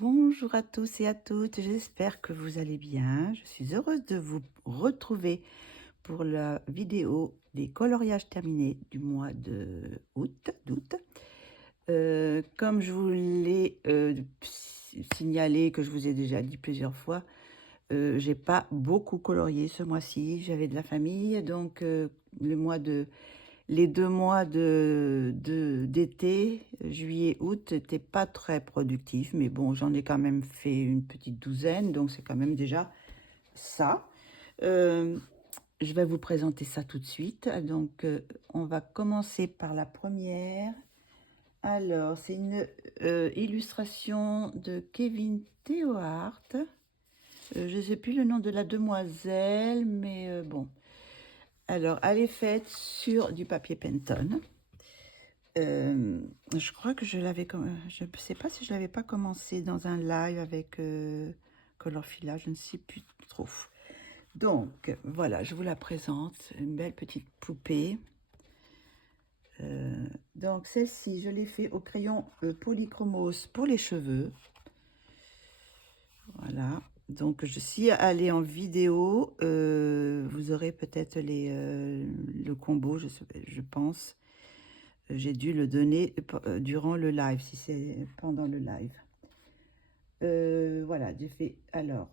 Bonjour à tous et à toutes, j'espère que vous allez bien. Je suis heureuse de vous retrouver pour la vidéo des coloriages terminés du mois d'août. Comme je vous l'ai signalé, que je vous ai déjà dit plusieurs fois, j'ai pas beaucoup colorié ce mois-ci. J'avais de la famille, donc les 2 mois d'été, juillet, août, n'étaient pas très productifs, mais bon, j'en ai quand même fait une petite douzaine, donc c'est quand même déjà ça. Euh, je vais vous présenter ça tout de suite. Donc, on va commencer par la première. Alors, c'est une illustration de Kevin Theohart. Je ne sais plus le nom de la demoiselle, mais bon. Alors, elle est faite sur du papier Penton. Je crois que je ne sais pas si je l'avais pas commencé dans un live avec Colorfila, je ne sais plus trop. Donc, voilà, je vous la présente, une belle petite poupée. Donc, celle-ci, je l'ai fait au crayon Polychromos pour les cheveux. Voilà. Donc, je suis allée en vidéo. Vous aurez peut-être le combo, je pense. J'ai dû le donner durant le live, si c'est pendant le live. Voilà, j'ai fait alors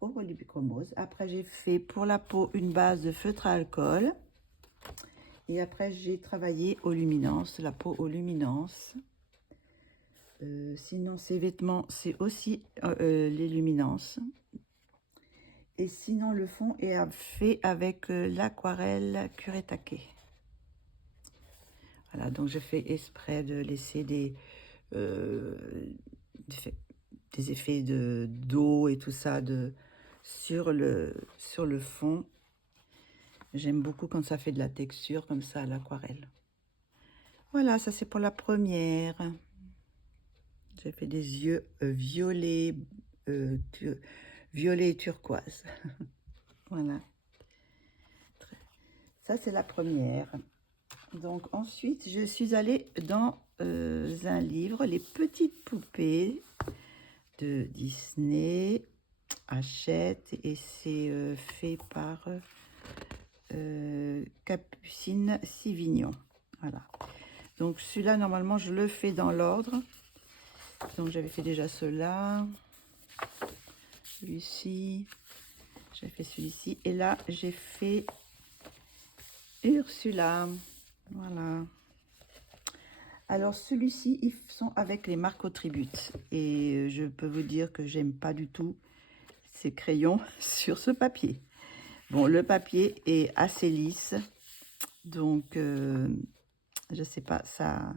au polychromose. Après, j'ai fait pour la peau une base de feutre à alcool. Et après, j'ai travaillé aux luminances, la peau aux luminances. Sinon, ces vêtements, c'est aussi les luminances. Et sinon, le fond est fait avec l'aquarelle Kuretake. Voilà, donc je fais exprès de laisser des effets d'eau et tout ça sur le fond. J'aime beaucoup quand ça fait de la texture comme ça à l'aquarelle. Voilà, ça c'est pour la première. J'ai fait des yeux violets, violet et turquoise. Voilà. Ça c'est la première. Donc ensuite, je suis allée dans un livre, Les petites poupées de Disney, Hachette, et c'est fait par Capucine Sivignon. Voilà. Donc celui-là, normalement, je le fais dans l'ordre. Donc j'avais fait déjà ceux-là, celui-ci, j'ai fait celui-ci, et là j'ai fait Ursula. Voilà. Alors celui-ci, ils sont avec les Marco Tribute, et je peux vous dire que j'aime pas du tout ces crayons sur ce papier. Bon, le papier est assez lisse, donc je sais pas, ça,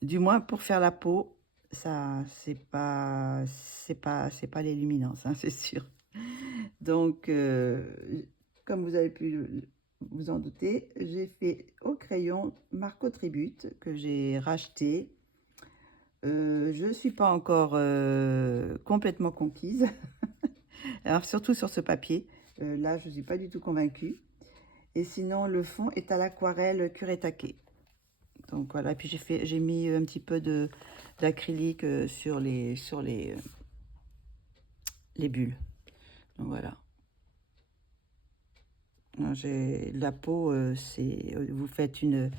du moins pour faire la peau, ça c'est pas les luminances, hein, c'est sûr. Donc comme vous avez pu vous en douter, j'ai fait au crayon Marco Tribute que j'ai racheté. Je ne suis pas encore complètement conquise. Alors surtout sur ce papier, là je ne suis pas du tout convaincue. Et sinon le fond est à l'aquarelle Kuretake. Donc voilà, et puis j'ai mis un petit peu d'acrylique sur les bulles. Donc voilà. J'ai la peau, vous faites une,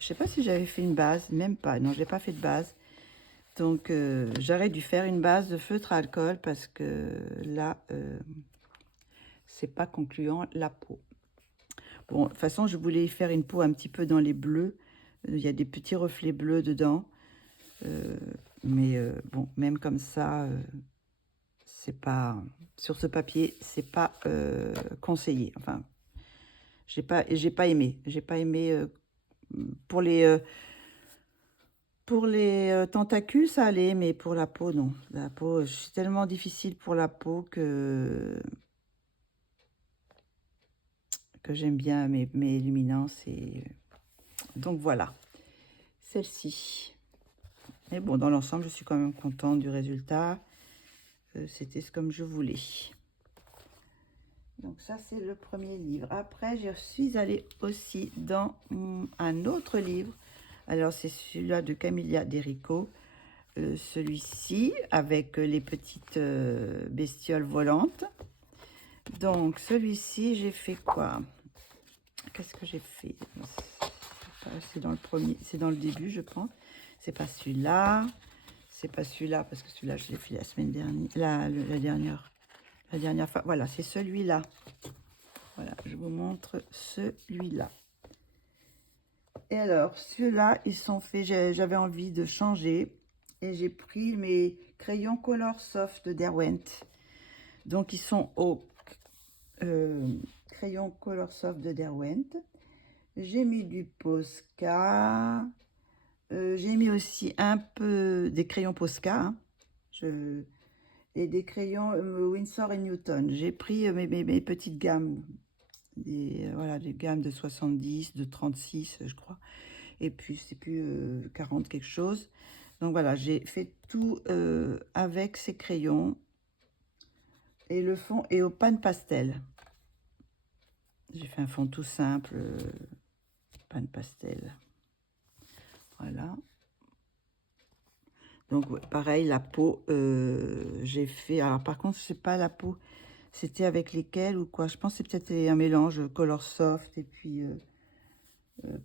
je sais pas si j'avais fait une base, même pas. Non, j'ai pas fait de base. Donc j'aurais dû faire une base de feutre à alcool parce que là, c'est pas concluant la peau. Bon, de toute façon, je voulais faire une peau un petit peu dans les bleus. Il y a des petits reflets bleus dedans. Mais bon, même comme ça, c'est pas, sur ce papier, c'est pas conseillé. Enfin, j'ai pas aimé. J'ai pas aimé pour les tentacules, ça allait, mais pour la peau, non. La peau, je suis tellement difficile pour la peau que j'aime bien mes luminances. Et donc voilà, celle-ci. Mais bon, dans l'ensemble, je suis quand même contente du résultat. C'était comme je voulais. Donc ça, c'est le premier livre. Après, je suis allée aussi dans un autre livre. Alors, c'est celui-là de Camilla Derico. celui-ci avec les petites bestioles volantes. Donc celui-ci, j'ai fait quoi? Qu'est-ce que j'ai fait? C'est dans le premier, c'est dans le début, je pense. C'est pas celui-là. C'est pas celui-là, parce que celui-là, je l'ai fait la semaine dernière, la dernière fois. Voilà, c'est celui-là. Voilà, je vous montre celui-là. Et alors, ceux-là, ils sont faits, j'avais envie de changer. Et j'ai pris mes crayons Color Soft d'Derwent. Donc, ils sont au crayon Color Soft de Derwent. J'ai mis du Posca. J'ai mis aussi un peu des crayons Posca. Hein. Et des crayons Winsor et Newton. J'ai pris mes petites gammes. Voilà, des gammes de 70, de 36, je crois. Et puis, c'est plus 40 quelque chose. Donc voilà, j'ai fait tout avec ces crayons. Et le fond est au pan pastel. J'ai fait un fond tout simple, pan pastel. Voilà. Donc ouais, pareil, la peau, j'ai fait... Alors par contre, je sais pas la peau, c'était avec lesquelles ou quoi. Je pense que c'est peut-être un mélange Color Soft et puis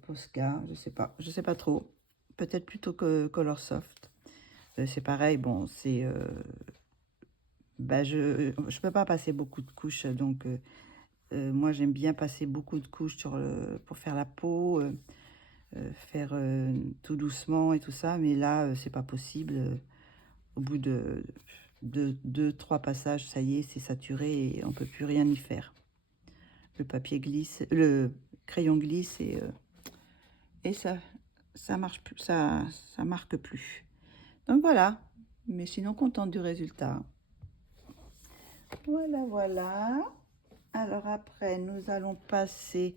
Posca, je sais pas trop. Peut-être plutôt que Color Soft. C'est pareil, bon, c'est... bah, je peux pas passer beaucoup de couches, donc moi j'aime bien passer beaucoup de couches pour faire la peau, faire tout doucement et tout ça, mais là c'est pas possible. Au bout de 2-3 passages, ça y est, c'est saturé et on peut plus rien y faire. Le papier glisse, le crayon glisse et ça marche plus, ça marque plus. Donc voilà, mais sinon contente du résultat. Voilà, voilà. Alors après, nous allons passer,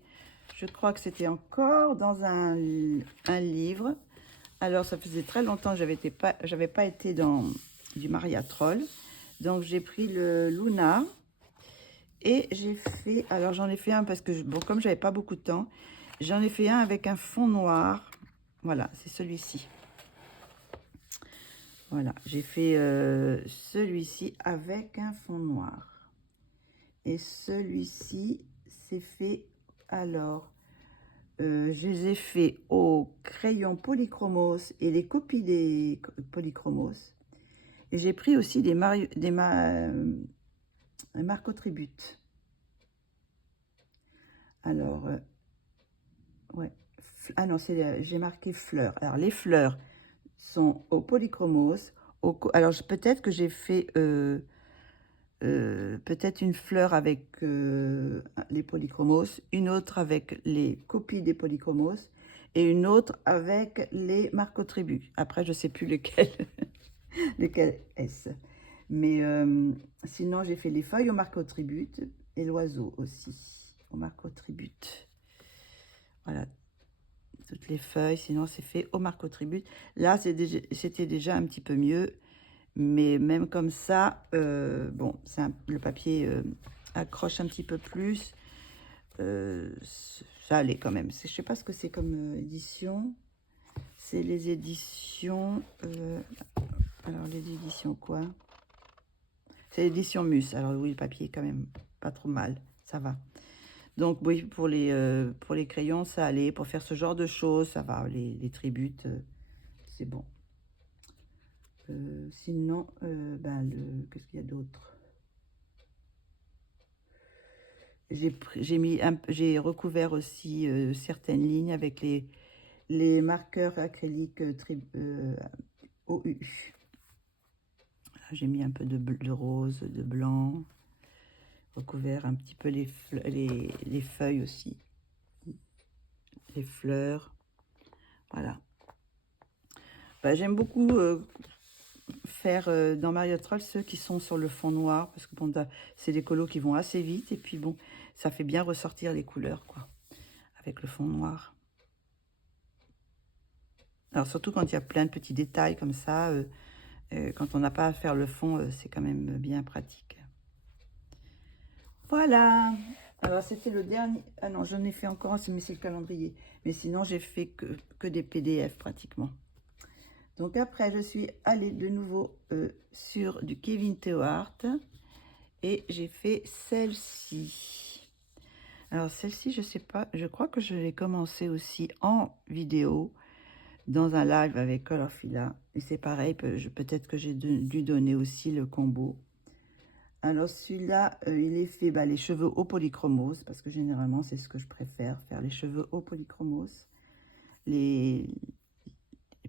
je crois que c'était encore dans un livre. Alors, ça faisait très longtemps que j'avais pas été dans du Maria Troll. Donc, j'ai pris le Luna et j'ai fait... Alors, j'en ai fait un parce que, bon, comme j'avais pas beaucoup de temps, j'en ai fait un avec un fond noir. Voilà, c'est celui-ci. Voilà, j'ai fait celui-ci avec un fond noir. Et celui-ci, c'est fait, alors, je les ai fait au crayon polychromos et les copies des polychromos. Et j'ai pris aussi des marcotributes. Alors, ouais. Ah non, j'ai marqué fleurs. Alors, les fleurs sont au polychromos. Alors, peut-être que j'ai fait... peut-être une fleur avec les polychromos, une autre avec les copies des polychromos et une autre avec les marcotributes. Après, je ne sais plus lequel, lequel est-ce. Mais sinon, j'ai fait les feuilles au marcotribute et l'oiseau aussi au marcotribute. Voilà, toutes les feuilles, sinon c'est fait au marcotribute. Là, c'était déjà un petit peu mieux. Mais même comme ça, bon, le papier accroche un petit peu plus. Ça allait quand même. Je sais pas ce que c'est comme édition. C'est les éditions... alors, les éditions quoi? C'est l'édition Mus. Alors oui, le papier est quand même pas trop mal. Ça va. Donc oui, pour les crayons, ça allait. Pour faire ce genre de choses, ça va. Les tributes, c'est bon. Sinon, qu'est-ce qu'il y a d'autre? J'ai recouvert aussi certaines lignes avec les marqueurs acryliques OU. J'ai mis un peu de rose, de blanc, recouvert un petit peu les feuilles aussi, les fleurs. Voilà. Bah, j'aime beaucoup faire dans Maria Troll ceux qui sont sur le fond noir parce que bon, c'est des colos qui vont assez vite et puis bon, ça fait bien ressortir les couleurs quoi avec le fond noir. Alors surtout quand il y a plein de petits détails comme ça, quand on n'a pas à faire le fond, c'est quand même bien pratique. Voilà. Alors c'était le dernier. Ah non, j'en ai fait encore un, mais c'est le calendrier. Mais sinon j'ai fait que des PDF pratiquement. Donc après, je suis allée de nouveau sur du Kevin Théohart et j'ai fait celle-ci. Alors celle-ci, je sais pas, je crois que je l'ai commencé aussi en vidéo dans un live avec Colorfila. Et c'est pareil, peut-être que j'ai dû donner aussi le combo. Alors celui-là, il est fait les cheveux au polychromose, parce que généralement c'est ce que je préfère, faire les cheveux au polychromose. Et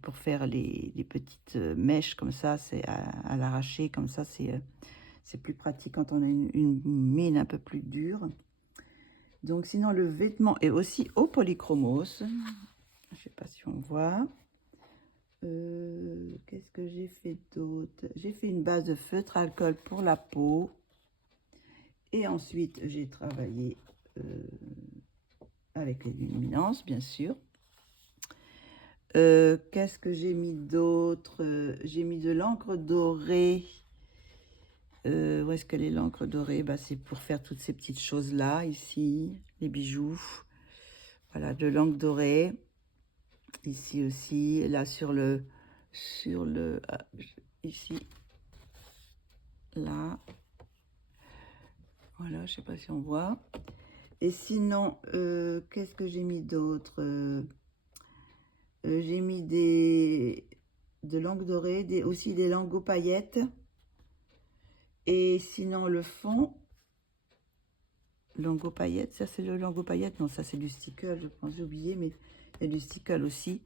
pour faire les petites mèches comme ça, c'est à l'arracher, comme ça c'est plus pratique quand on a une mine un peu plus dure. Donc sinon le vêtement est aussi au polychromose. Je sais pas si on voit. Qu'est-ce que j'ai fait d'autre? J'ai fait une base de feutre alcool pour la peau. Et ensuite, j'ai travaillé avec les luminances, bien sûr. Qu'est-ce que j'ai mis d'autre? J'ai mis de l'encre dorée. Où est-ce qu'elle est l'encre dorée? C'est pour faire toutes ces petites choses-là, ici, les bijoux. Voilà, de l'encre dorée. Ici aussi, là ici, là. Voilà, je sais pas si on voit. Et sinon, qu'est-ce que j'ai mis d'autre? J'ai mis de l'encre dorée, aussi des lingots paillettes. Et sinon, le fond, lingot paillettes, ça c'est le lingot paillettes. Non, ça c'est du stickle, je pense, j'ai oublié, mais il y a du stickle aussi.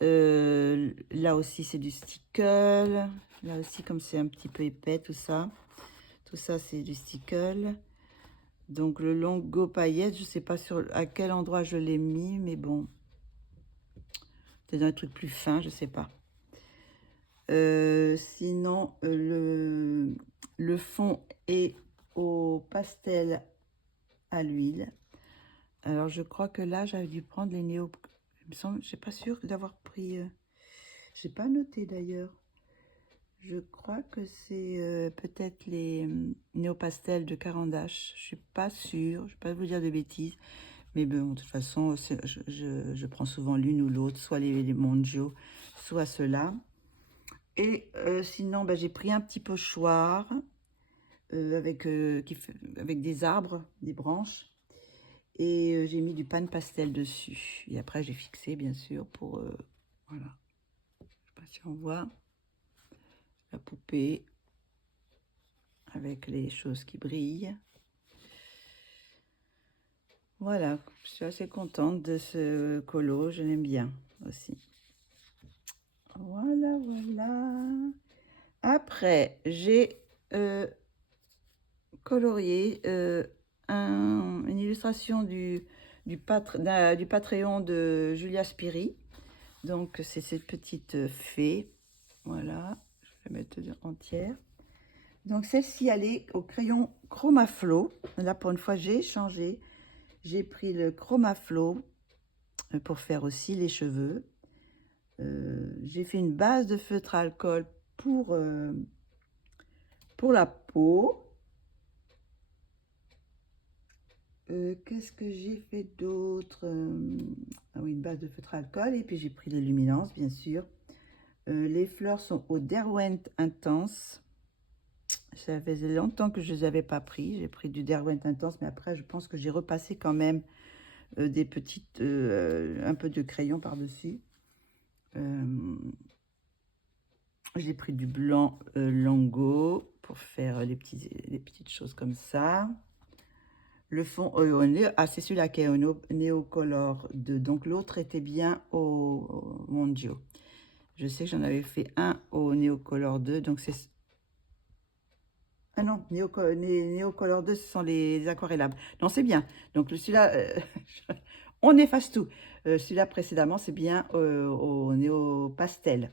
Là aussi, c'est du stickle. Là aussi, comme c'est un petit peu épais, tout ça c'est du stickle. Donc, le lingot paillettes, je sais pas à quel endroit je l'ai mis, mais bon. C'est dans un truc plus fin, je sais pas. Sinon, le fond est au pastel à l'huile. Alors, je crois que là, j'avais dû prendre les néo... Il me semble, je suis pas sûre d'avoir pris... j'ai pas noté d'ailleurs. Je crois que c'est peut-être les néo-pastels de Caran d'Ache. Je suis pas sûre, je vais pas vous dire de bêtises. Mais bon, de toute façon, je prends souvent l'une ou l'autre, soit les Mondio, soit ceux-là. Et sinon, j'ai pris un petit pochoir avec des arbres, des branches. Et j'ai mis du pan pastel dessus. Et après, j'ai fixé, bien sûr, pour... voilà. Je sais pas si on voit la poupée avec les choses qui brillent. Voilà, je suis assez contente de ce colo. Je l'aime bien aussi. Voilà, voilà. Après, j'ai colorié une illustration du Patreon de Julia Spiri. Donc, c'est cette petite fée. Voilà, je vais mettre entière. Donc, celle-ci, elle est au crayon Chromaflo. Là, pour une fois, j'ai changé. J'ai pris le Chromaflo pour faire aussi les cheveux. J'ai fait une base de feutre à alcool pour la peau. Qu'est-ce que j'ai fait d'autre? Ah oui, une base de feutre à alcool. Et puis j'ai pris les luminances, bien sûr. Les fleurs sont au Derwent Intense. Ça faisait longtemps que je ne les avais pas pris. J'ai pris du Derwent Intense, mais après, je pense que j'ai repassé quand même des petites, un peu de crayon par-dessus. J'ai pris du blanc Lango pour faire les petites choses comme ça. Le fond, c'est celui-là qui est au Neocolor 2. Donc l'autre était bien au Mondio. Je sais que j'en avais fait un au Neocolor 2. Donc c'est... Ah non, Neocolor 2, ce sont les aquarellables. Non, c'est bien. Donc celui-là, on efface tout. Celui-là précédemment, c'est bien au Néo Pastel.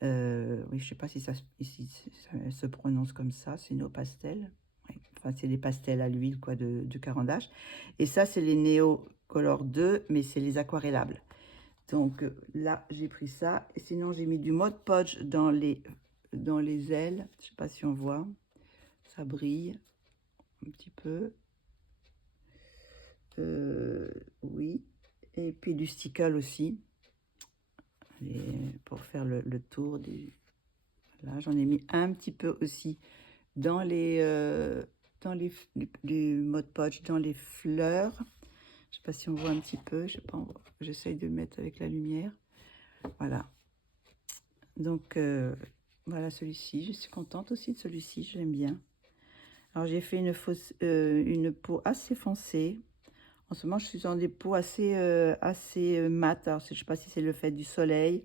Oui, je ne sais pas si ça se prononce comme ça, c'est Néo Pastel. Oui. Enfin, c'est les pastels à l'huile quoi de Caran d'Ache. Et ça, c'est les Néo Color 2, mais c'est les aquarellables. Donc là, j'ai pris ça. Et sinon, j'ai mis du Mod Podge dans les ailes. Je ne sais pas si on voit. Ça brille un petit peu. Oui. Et puis du stickle aussi. pour faire le tour du... Là, j'en ai mis un petit peu aussi dans du Mod Podge, dans les fleurs. Je sais pas si on voit un petit peu, je sais pas, j'essaye de mettre avec la lumière. Voilà. Donc, voilà celui-ci. Je suis contente aussi de celui-ci, je l'aime bien. Alors, j'ai fait une peau assez foncée. En ce moment, je suis dans des peaux assez mat. Alors, je sais pas si c'est le fait du soleil.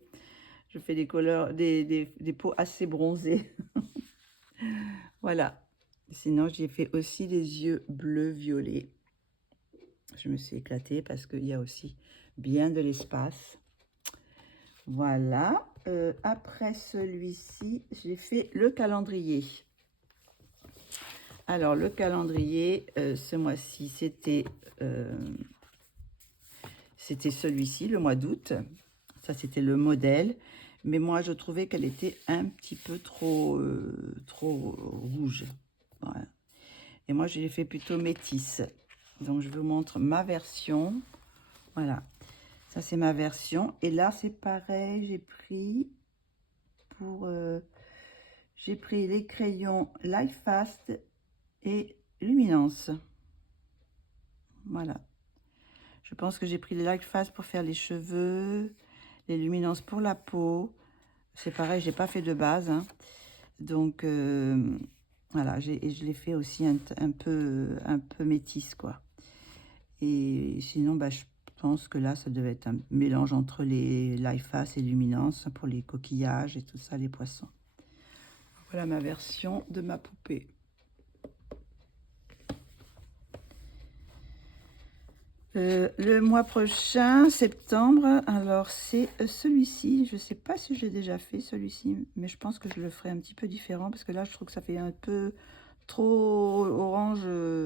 Je fais des couleurs, des peaux assez bronzées. Voilà. Sinon, j'ai fait aussi les yeux bleu-violet. Je me suis éclatée parce qu'il y a aussi bien de l'espace. Voilà. Après celui-ci, j'ai fait le calendrier. Alors, le calendrier, ce mois-ci, c'était celui-ci, le mois d'août. Ça, c'était le modèle. Mais moi, je trouvais qu'elle était un petit peu trop rouge. Voilà. Et moi, je l'ai fait plutôt métisse. Donc, je vous montre ma version. Voilà. Ça, c'est ma version. Et là, c'est pareil. J'ai pris les crayons Light Fast et Luminance. Voilà. Je pense que j'ai pris les Light Fast pour faire les cheveux, les Luminances pour la peau. C'est pareil, j'ai pas fait de base. Hein. Donc, voilà. Et je l'ai fait aussi un peu métisse, quoi. Et sinon, bah, je pense que là, ça devait être un mélange entre les Light Fast et Luminance pour les coquillages et tout ça, les poissons. Voilà ma version de ma poupée. Le mois prochain, septembre, alors c'est celui-ci. Je ne sais pas si je l'ai déjà fait celui-ci, mais je pense que je le ferai un petit peu différent parce que là, je trouve que ça fait un peu trop orange,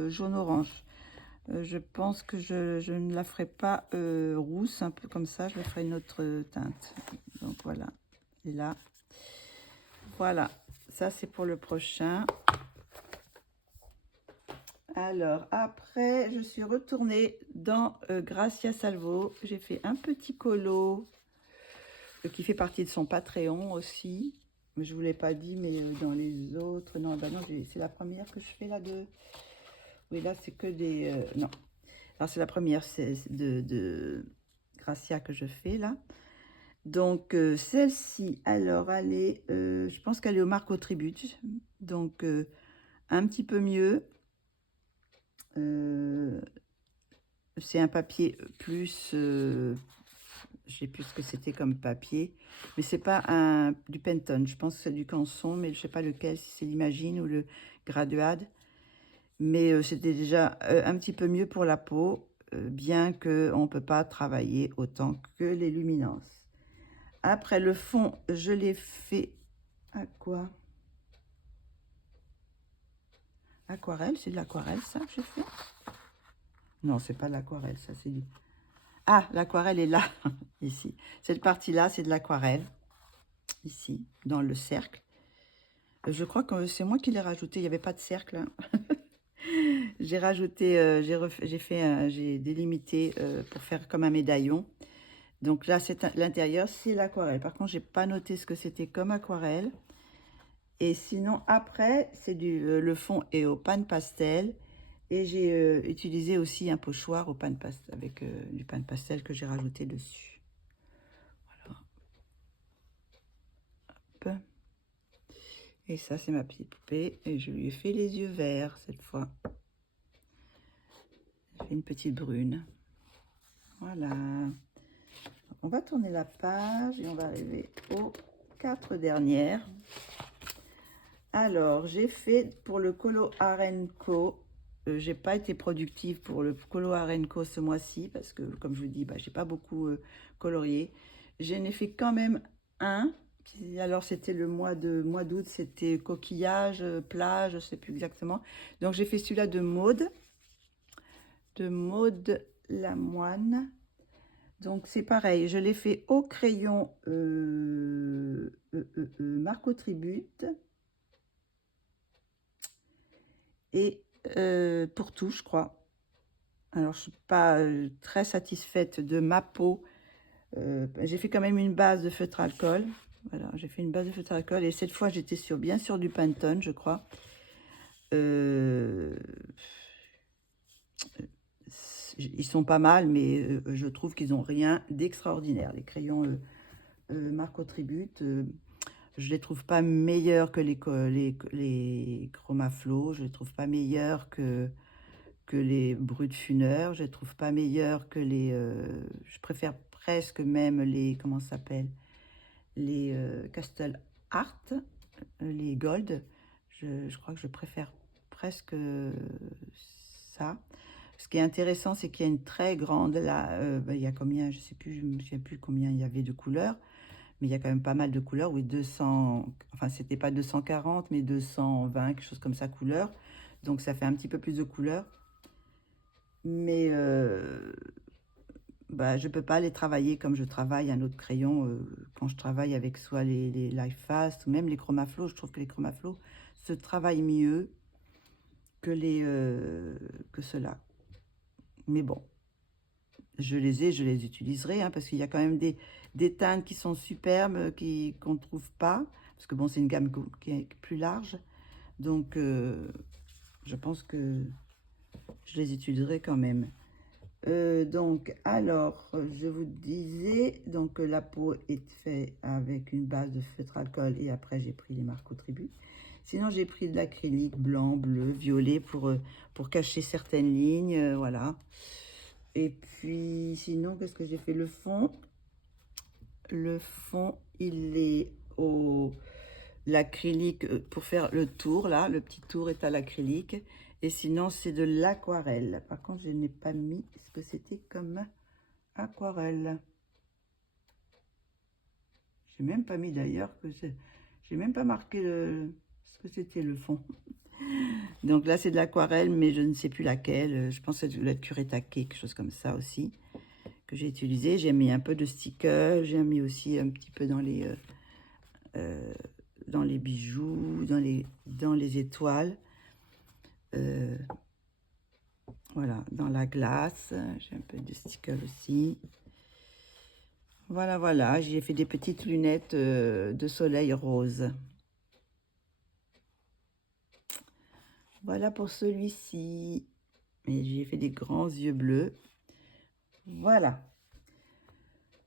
jaune-orange. Je pense que je ne la ferai pas rousse, un peu comme ça. Je le ferai une autre teinte. Donc voilà. Et là, voilà. Ça, c'est pour le prochain. Alors, après, je suis retournée dans Gracia Salvo. J'ai fait un petit colo qui fait partie de son Patreon aussi. Mais je ne vous l'ai pas dit, mais dans les autres... Non, bah non, c'est la première que je fais là de... Oui, là, c'est que des... non. Alors, c'est la première de Gracia que je fais là. Donc, celle-ci, alors, elle est... je pense qu'elle est au Marco Tribute. Donc, un petit peu mieux. C'est un papier plus, je sais plus ce que c'était comme papier, mais c'est pas du Pantone. Je pense que c'est du Canson, mais je sais pas lequel, si c'est l'Imagine ou le Graduade. Mais c'était déjà un petit peu mieux pour la peau, bien qu'on ne peut pas travailler autant que les luminances. Après le fond, je l'ai fait à quoi? Aquarelle, c'est de l'aquarelle ça que j'ai fait? Non, c'est pas de l'aquarelle, ça c'est du... Ah, l'aquarelle est là, ici. Cette partie-là, c'est de l'aquarelle, ici, dans le cercle. Je crois que c'est moi qui l'ai rajouté, il n'y avait pas de cercle. Hein. J'ai rajouté, j'ai délimité pour faire comme un médaillon. Donc là, l'intérieur, c'est l'aquarelle. Par contre, j'ai pas noté ce que c'était comme aquarelle. Et sinon, après, c'est le fond est au pan pastel. Et j'ai utilisé aussi un pochoir au pan pastel, avec du pan pastel que j'ai rajouté dessus. Voilà. Hop. Et ça, c'est ma petite poupée. Et je lui ai fait les yeux verts cette fois. J'ai fait une petite brune. Voilà. On va tourner la page et on va arriver aux 4 dernières. Alors, j'ai fait pour le Colo Arenco. J'ai pas été productive pour le Colo Arenco ce mois-ci parce que, comme je vous dis, bah, j'ai pas beaucoup colorié. J'en ai fait quand même un. Alors, c'était le mois d'août, c'était coquillage, plage, je sais plus exactement. Donc, j'ai fait celui-là de Maude Lamoine. Donc, c'est pareil, je l'ai fait au crayon Marco Tribute. Et pour tout, je crois. Alors, je ne suis pas très satisfaite de ma peau J'ai fait quand même une base de feutre alcool. Voilà, j'ai fait une base de feutre alcool. Et cette fois, j'étais bien sur du Pantone, je crois. Ils sont pas mal, mais je trouve qu'ils n'ont rien d'extraordinaire. Les crayons Marco Tribute, je les trouve pas meilleurs que les Chromaflow. Je les trouve pas meilleurs que les Brut Funeur. Je les trouve pas meilleurs que les... je préfère presque même les... Comment ça s'appelle? Les Castle Art, les Gold. Je crois que je préfère presque ça. Ce qui est intéressant, c'est qu'il y a une très grande, là, il y a combien, je sais plus, je me souviens plus combien il y avait de couleurs, mais il y a quand même pas mal de couleurs, oui, 200, enfin, c'était pas 240, mais 220, quelque chose comme ça, couleurs. Donc, ça fait un petit peu plus de couleurs. Mais je peux pas les travailler comme je travaille un autre crayon quand je travaille avec soit les Life Fast ou même les Chromaflow. Je trouve que les Chromaflow se travaillent mieux que que ceux-là. Mais bon, je les utiliserai, hein, parce qu'il y a quand même des teintes qui sont superbes, qu'on ne trouve pas, parce que bon, c'est une gamme qui est plus large, donc je pense que je les utiliserai quand même. Donc, alors, je vous disais, donc la peau est faite avec une base de feutre alcool, et après j'ai pris les Marco Tribut. Sinon, j'ai pris de l'acrylique blanc, bleu, violet pour cacher certaines lignes, voilà. Et puis, sinon, qu'est-ce que j'ai fait? Le fond, il est au l'acrylique pour faire le tour, là. Le petit tour est à l'acrylique. Et sinon, c'est de l'aquarelle. Par contre, je n'ai pas mis ce que c'était comme aquarelle. J'ai même pas mis d'ailleurs que j'ai même pas marqué ce que c'était le fond. Donc là, c'est de l'aquarelle, mais je ne sais plus laquelle. Je pense que c'est de la Kuretake, quelque chose comme ça aussi, que j'ai utilisé. J'ai mis un peu de sticker, j'ai mis aussi un petit peu dans les bijoux, dans les étoiles. Voilà, dans la glace, j'ai un peu de sticker aussi. Voilà, voilà, j'ai fait des petites lunettes de soleil rose. Voilà pour celui-ci. Et j'ai fait des grands yeux bleus. Voilà.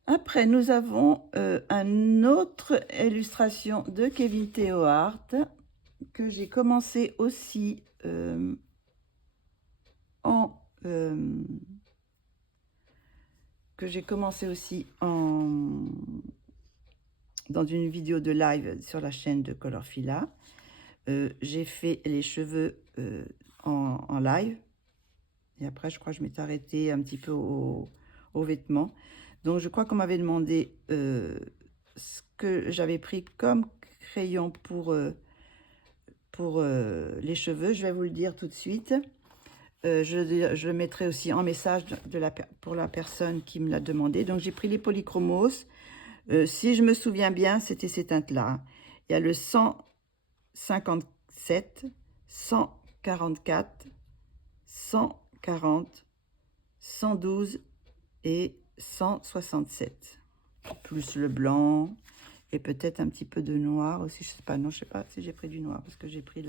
Après, nous avons une autre illustration de Kevin Theo Art que j'ai commencé aussi dans une vidéo de live sur la chaîne de Colorfila. J'ai fait les cheveux en live. Et après, je crois que je m'étais arrêtée un petit peu aux vêtements. Donc, je crois qu'on m'avait demandé ce que j'avais pris comme crayon pour les cheveux. Je vais vous le dire tout de suite. Je le mettrai aussi en message pour la personne qui me l'a demandé. Donc, j'ai pris les polychromos. Si je me souviens bien, c'était ces teintes-là. Il y a le 157, 144, 140, 112 et 167. Plus le blanc et peut-être un petit peu de noir aussi. Je sais pas, non, je sais pas si j'ai pris du noir parce que j'ai pris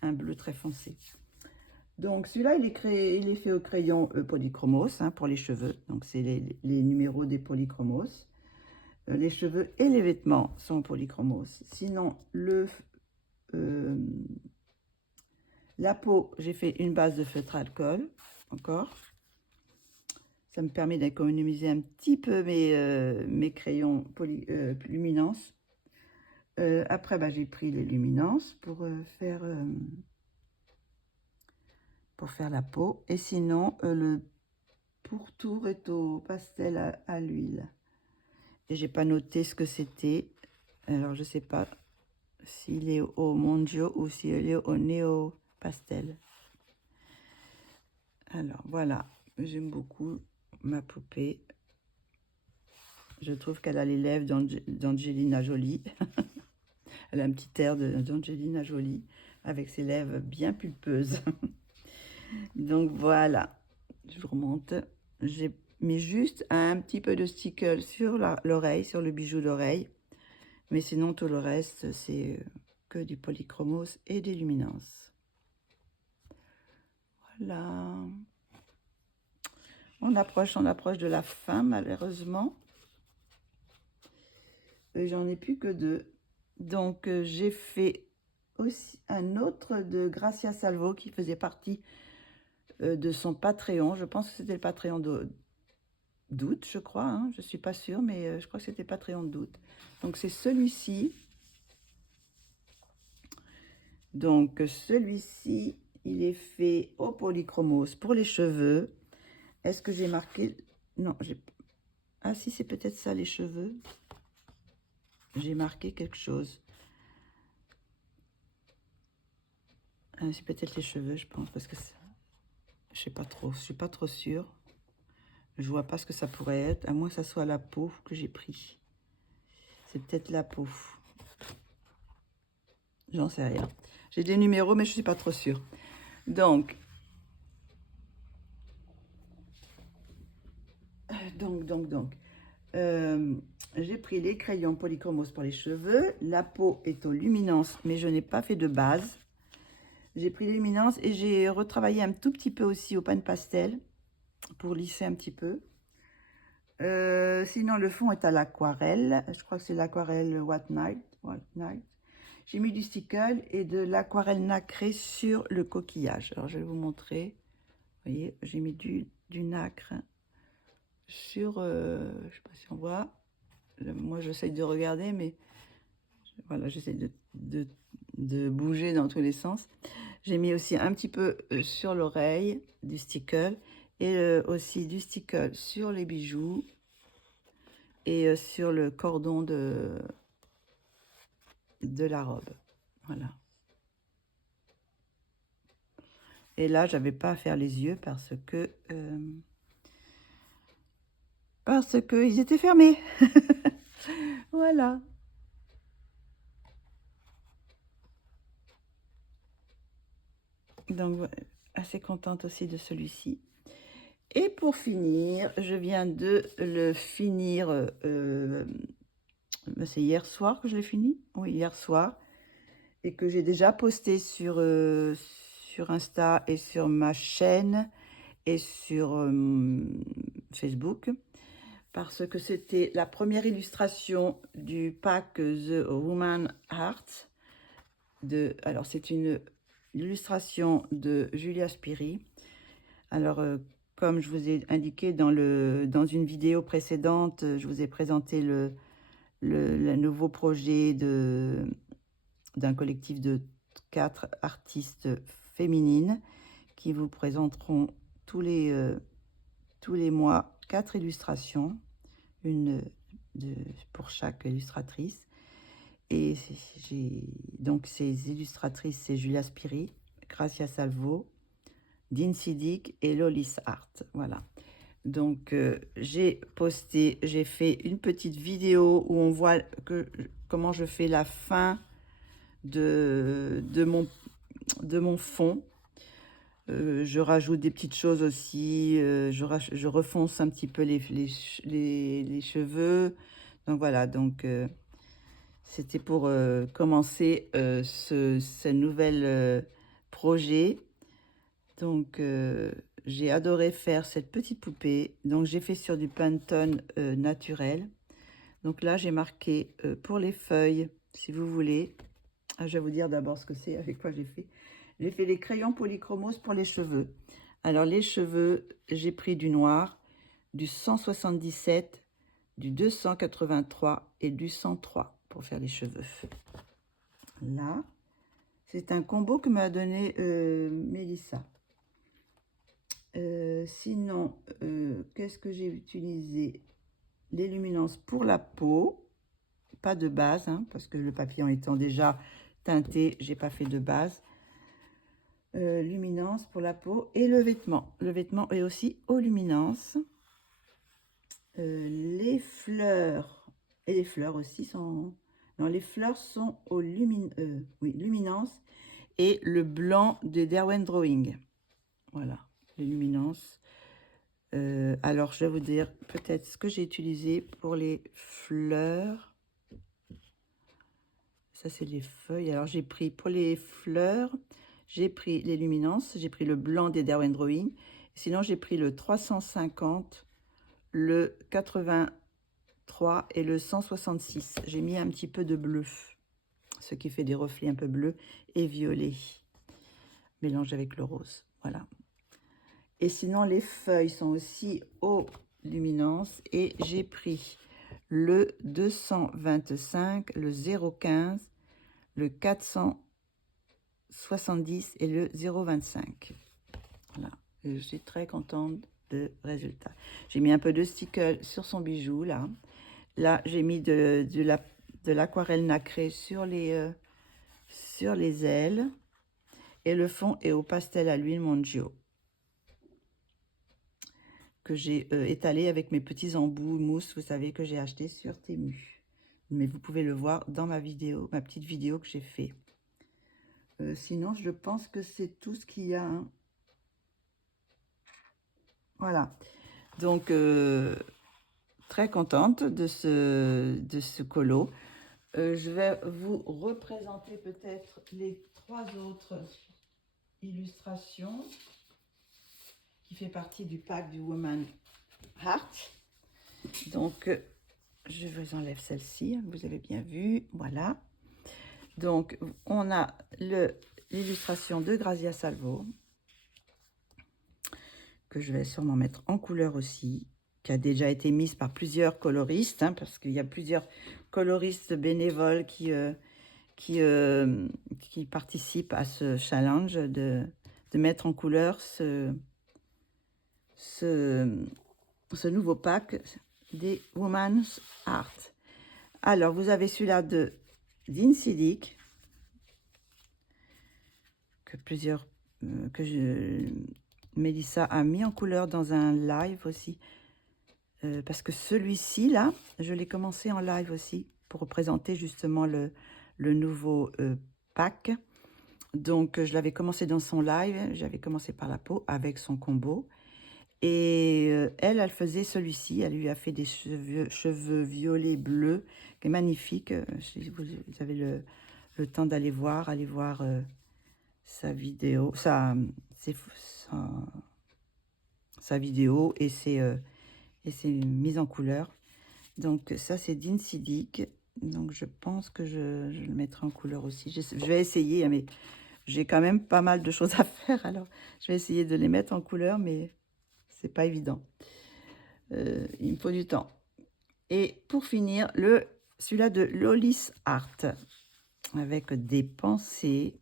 un bleu très foncé. Donc celui-là, il est fait au crayon polychromos, hein, pour les cheveux. Donc c'est les numéros des polychromos. Les cheveux et les vêtements sont polychromos. Sinon, la peau, j'ai fait une base de feutre alcool, encore. Ça me permet d'économiser un petit peu mes crayons luminance. Après, j'ai pris les luminances pour faire la peau. Et sinon, le pourtour est au pastel à l'huile. Et j'ai pas noté ce que c'était. Alors, je sais pas s'il est au Mondio ou s'il est au Néo Pastel. Alors, voilà. J'aime beaucoup ma poupée. Je trouve qu'elle a les lèvres d'Angelina Jolie. Elle a un petit air d'Angelina Jolie avec ses lèvres bien pulpeuses. Donc voilà, je vous remonte. mis juste un petit peu de sticker sur l'oreille, sur le bijou d'oreille. Mais sinon, tout le reste, c'est que du polychromos et des luminances. Voilà. On approche de la fin, malheureusement. J'en ai plus que 2. Donc, j'ai fait aussi un autre de Gracia Salvo qui faisait partie de son Patreon. Je pense que c'était le Patreon d'août, je crois. Hein. Je ne suis pas sûre, mais je crois que c'était Patreon d'août. Donc, c'est celui-ci. Donc, celui-ci, il est fait au polychromos pour les cheveux. Est-ce que j'ai marqué? Non, j'ai... Ah si, c'est peut-être ça, les cheveux. J'ai marqué quelque chose. Ah, c'est peut-être les cheveux, je pense, parce que je sais pas trop. Je suis pas trop sûre. Je vois pas ce que ça pourrait être, à moins que ça soit la peau que j'ai pris. C'est peut-être la peau. J'en sais rien. J'ai des numéros, mais je suis pas trop sûre. Donc, j'ai pris les crayons polychromos pour les cheveux. La peau est aux luminances, mais je n'ai pas fait de base. J'ai pris les luminances et j'ai retravaillé un tout petit peu aussi au pan pastel pour lisser un petit peu. Sinon, le fond est à l'aquarelle. Je crois que c'est l'aquarelle White Night. J'ai mis du stickle et de l'aquarelle nacré sur le coquillage. Alors, je vais vous montrer. Vous voyez, j'ai mis du nacre sur... je ne sais pas si on voit. Moi, j'essaye de regarder, mais voilà, j'essaie de bouger dans tous les sens. J'ai mis aussi un petit peu sur l'oreille du stickle et aussi du stickle sur les bijoux et sur le cordon de la robe. Voilà. Et là, j'avais pas à faire les yeux parce que ils étaient fermés. Voilà. Donc, assez contente aussi de celui-ci. Et pour finir, je viens de le finir. C'est hier soir que je l'ai fini. Oui, hier soir. Et que j'ai déjà posté sur Insta et sur ma chaîne et sur Facebook. Parce que c'était la première illustration du pack The Woman Heart. Alors, c'est une illustration de Julia Spiri. Alors, comme je vous ai indiqué dans une vidéo précédente, je vous ai présenté le nouveau projet d'un collectif de 4 artistes féminines qui vous présenteront tous les mois 4 illustrations, une pour chaque illustratrice. Et donc ces illustratrices, c'est Julia Spiri, Gracia Salvo, Dean Sidic et Lolis Art. Voilà. Donc j'ai fait une petite vidéo où on voit comment je fais la fin de mon fond. Je rajoute des petites choses aussi. Je refonce un petit peu les cheveux. Donc voilà. Donc c'était pour commencer ce nouvel projet. Donc, j'ai adoré faire cette petite poupée. Donc, j'ai fait sur du Pantone naturel. Donc là, j'ai marqué pour les feuilles, si vous voulez. Ah, je vais vous dire d'abord ce que c'est, avec quoi j'ai fait. J'ai fait les crayons polychromos pour les cheveux. Alors, les cheveux, j'ai pris du noir, du 177, du 283 et du 103 pour faire les cheveux. Là, c'est un combo que m'a donné Mélissa. Sinon, qu'est-ce que j'ai utilisé? Les luminances pour la peau, pas de base, hein, parce que le papillon étant déjà teinté, j'ai pas fait de base. Luminance pour la peau et le vêtement. Le vêtement est aussi aux luminances. Les fleurs, et les fleurs aussi sont... Non, les fleurs sont aux luminances et le blanc de Derwent Drawing. Voilà, les luminances. Alors, je vais vous dire peut-être ce que j'ai utilisé pour les fleurs. Ça, c'est les feuilles. Alors, j'ai pris pour les fleurs, j'ai pris les luminances, j'ai pris le blanc des Derwent Drawing. Sinon, j'ai pris le 350, le 83 et le 166. J'ai mis un petit peu de bleu, ce qui fait des reflets un peu bleus et violets, mélangé avec le rose. Voilà. Et sinon, les feuilles sont aussi aux luminances. Et j'ai pris le 225, le 015, le 470 et le 025. Voilà. Je suis très contente de résultat. J'ai mis un peu de sticker sur son bijou, là. Là, j'ai mis de l'aquarelle nacrée sur les ailes. Et le fond est au pastel à l'huile Monggio, que j'ai étalé avec mes petits embouts mousse, vous savez, que j'ai acheté sur Temu. Mais vous pouvez le voir dans ma vidéo, ma petite vidéo que j'ai fait. Sinon, je pense que c'est tout ce qu'il y a. Hein. Voilà. Donc, très contente de ce colo. Je vais vous représenter peut-être les 3 autres illustrations qui fait partie du pack du Woman Heart. Donc, je vous enlève celle-ci, vous avez bien vu, voilà. Donc, on a l'illustration de Grazia Salvo, que je vais sûrement mettre en couleur aussi, qui a déjà été mise par plusieurs coloristes, hein, parce qu'il y a plusieurs coloristes bénévoles qui participent à ce challenge de mettre en couleur ce nouveau pack des Woman's Art. Alors, vous avez celui-là de d'Insidic, Mélissa a mis en couleur dans un live aussi, parce que celui-ci, là, je l'ai commencé en live aussi, pour représenter justement le nouveau pack. Donc, je l'avais commencé dans son live, j'avais commencé par la peau avec son combo. Et elle faisait celui-ci, elle lui a fait des cheveux violets bleus, qui est magnifique. Si vous avez le temps d'aller voir, sa vidéo, sa vidéo et ses mises en couleur. Donc ça, c'est d'Insidic. Donc je pense que je le mettrai en couleur aussi. Je vais essayer, mais j'ai quand même pas mal de choses à faire. Alors je vais essayer de les mettre en couleur, mais c'est pas évident. Il me faut du temps. Et pour finir, celui-là de Lolis Art, avec des pensées.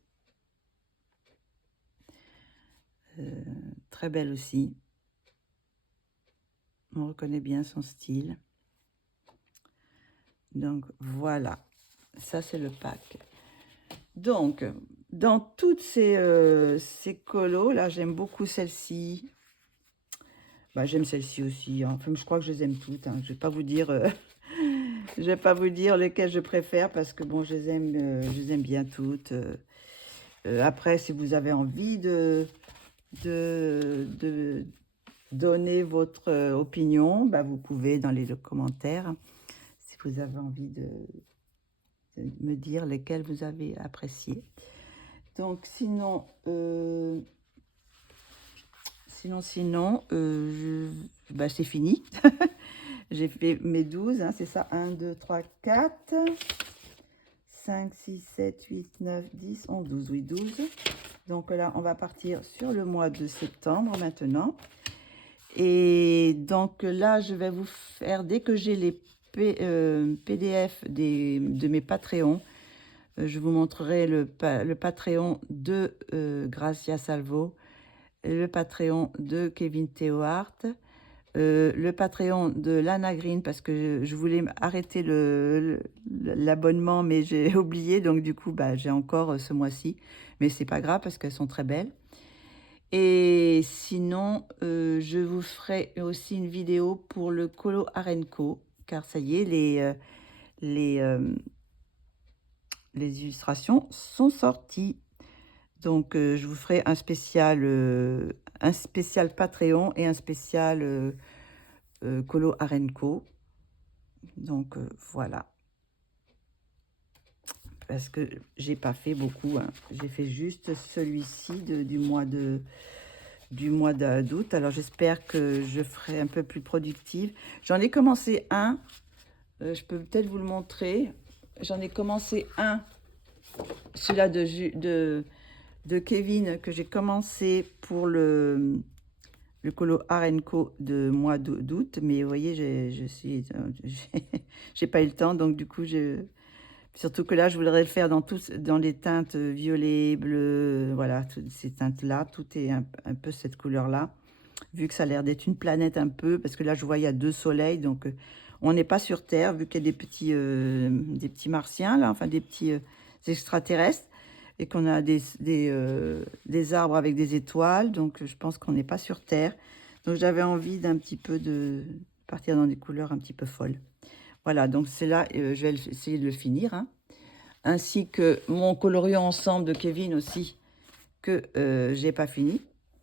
Très belle aussi. On reconnaît bien son style. Donc voilà, ça c'est le pack. Donc, dans toutes ces colos, là, j'aime beaucoup celle-ci. Bah, j'aime celle-ci aussi. Hein. Enfin, je crois que je les aime toutes. Hein. Je vais pas vous dire, je vais pas vous dire lesquelles je préfère parce que bon, je les aime bien toutes. Après, si vous avez envie de donner votre opinion, bah, vous pouvez dans les commentaires, si vous avez envie de me dire lesquelles vous avez appréciées. Donc sinon, bah, c'est fini. J'ai fait mes 12, hein, c'est ça, 1, 2, 3, 4, 5, 6, 7, 8, 9, 10, 11, 12, oui, 12. Donc là, on va partir sur le mois de septembre maintenant. Et donc là, je vais vous faire, dès que j'ai les PDF de mes Patreons, je vous montrerai le Patreon de Grazia Salvo, le Patreon de Kevin Theohart, le Patreon de Lana Green, parce que je voulais arrêter l'abonnement, mais j'ai oublié, donc du coup, bah, j'ai encore ce mois-ci. Mais c'est pas grave, parce qu'elles sont très belles. Et sinon, je vous ferai aussi une vidéo pour le Colo Arenco, car ça y est, les illustrations sont sorties. Donc, je vous ferai un spécial un spécial Patreon et un spécial Colo Arenco. Donc voilà. Parce que j'ai pas fait beaucoup, hein. J'ai fait juste celui-ci du mois d'août. Alors j'espère que je ferai un peu plus productive. J'en ai commencé un, je peux peut-être vous le montrer. J'en ai commencé un, celui-là de Kevin, que j'ai commencé pour le Colo Arenco de mois d'août. Mais vous voyez, j'ai pas eu le temps, donc du coup, surtout que là, je voudrais le faire dans les teintes violet, bleu, voilà, toutes ces teintes-là. Tout est un peu cette couleur-là, vu que ça a l'air d'être une planète un peu, parce que là, je vois, il y a 2 soleils, donc on n'est pas sur Terre, vu qu'il y a des petits martiens, là, enfin des petits extraterrestres, et qu'on a des arbres avec des étoiles, donc je pense qu'on n'est pas sur Terre. Donc j'avais envie d'un petit peu de partir dans des couleurs un petit peu folles. Voilà, donc c'est là, je vais essayer de le finir, hein. Ainsi que mon coloriant ensemble de Kevin aussi, que j'ai pas fini,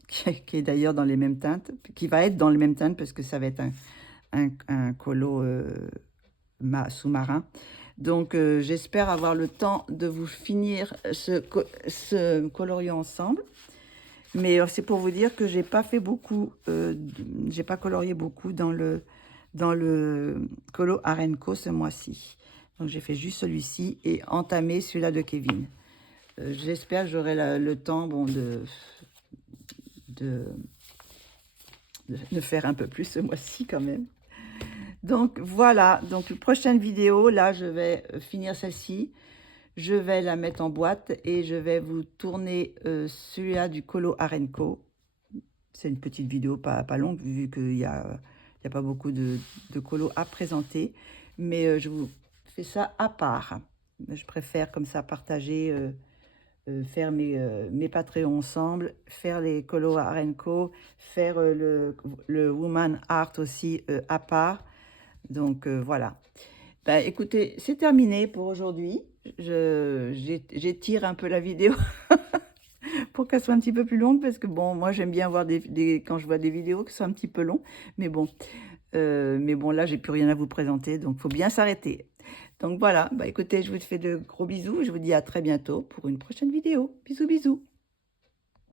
qui est d'ailleurs dans les mêmes teintes, qui va être dans les mêmes teintes parce que ça va être un colo sous-marin. Donc j'espère avoir le temps de vous finir ce coloriant ensemble. Mais c'est pour vous dire que j'ai pas fait beaucoup, j'ai pas colorié beaucoup dans le Colo Arenco ce mois-ci. Donc j'ai fait juste celui-ci et entamé celui-là de Kevin. J'espère que j'aurai le temps, bon, de faire un peu plus ce mois-ci quand même. Donc voilà, donc la prochaine vidéo, là je vais finir celle-ci. Je vais la mettre en boîte et je vais vous tourner celui-là du Colo Arenco. C'est une petite vidéo pas longue, vu qu'il n'y a pas beaucoup de colos à présenter. Mais je vous fais ça à part. Je préfère comme ça partager, faire mes Patreons ensemble, faire les colos Arenco, faire le Woman Art aussi à part. Donc voilà. Ben, écoutez, c'est terminé pour aujourd'hui. J'étire un peu la vidéo pour qu'elle soit un petit peu plus longue, parce que bon, moi j'aime bien voir quand je vois des vidéos qui sont un petit peu longs, mais bon, là j'ai plus rien à vous présenter, donc il faut bien s'arrêter. Donc voilà, bah écoutez, je vous fais de gros bisous, je vous dis à très bientôt pour une prochaine vidéo. Bisous, bisous.